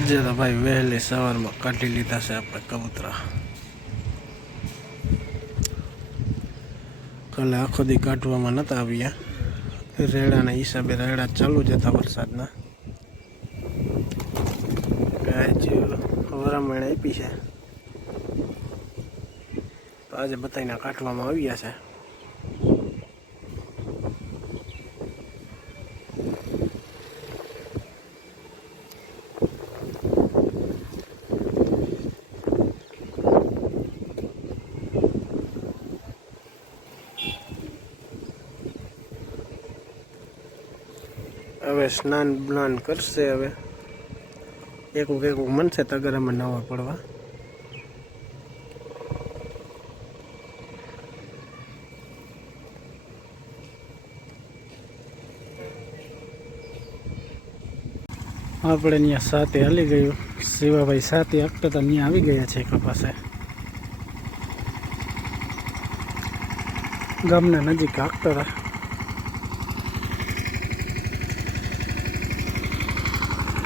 આજે તો ભાઈ વહેલી સવારમાં કાઢી લીધા છે આપણે કબૂતરા. કાલે આખો દી કાઢવામાં નતા આવ્યા, રેડાના હિસાબે રેડા ચાલુ જ હતા વરસાદના. આજ વરામણ આપી છે તો આજે બધાને કાઢવામાં આવ્યા છે. હવે સ્નાન બ્નાન કરશે. હવે એકું મનશે તગરામાં નવા પડવા. આપણે ત્યાં સાથે હાલી ગયું. શિવાભાઈ સાથે આપતા હતા, ત્યાં આવી ગયા છે કપાસે. ગામના નજીક હાંકતા હતા.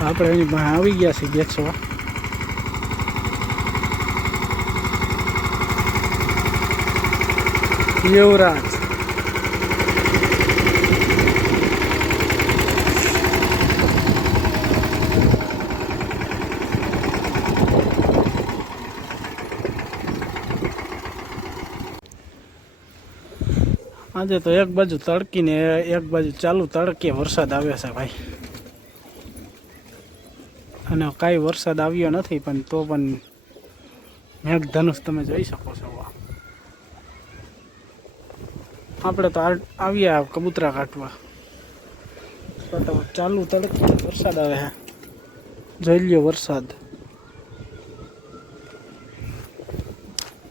આપણે એની પાસે આવી ગયા છીએ બેસવા. યુવરાજ આજે તો એક બાજુ તડકી ને એક બાજુ ચાલુ તડકે વરસાદ આવે છે ભાઈ. અને કાંઈ વરસાદ આવ્યો નથી, પણ તો પણ મેઘધનુષ તમે જોઈ શકો છો. આપણે તો આવ્યા કબૂતરા કાઢવા, ચાલુ તડકે વરસાદ આવે છે. જોઈ લ્યો વરસાદ.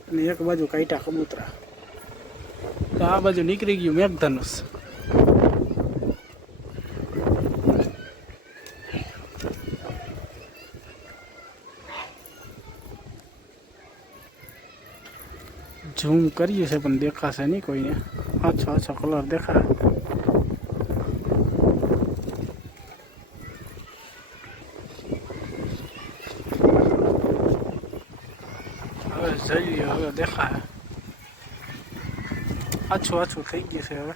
અને એક બાજુ કાઢ્યા કબૂતરા, તો આ બાજુ નીકળી ગયું મેઘધનુષ. ઝૂમ કરીએ છે પણ દેખાશે નહીં કોઈને. આછો કલર દેખાય. હવે જઈએ, હવે દેખાય. આછું થઈ ગયું છે હવે.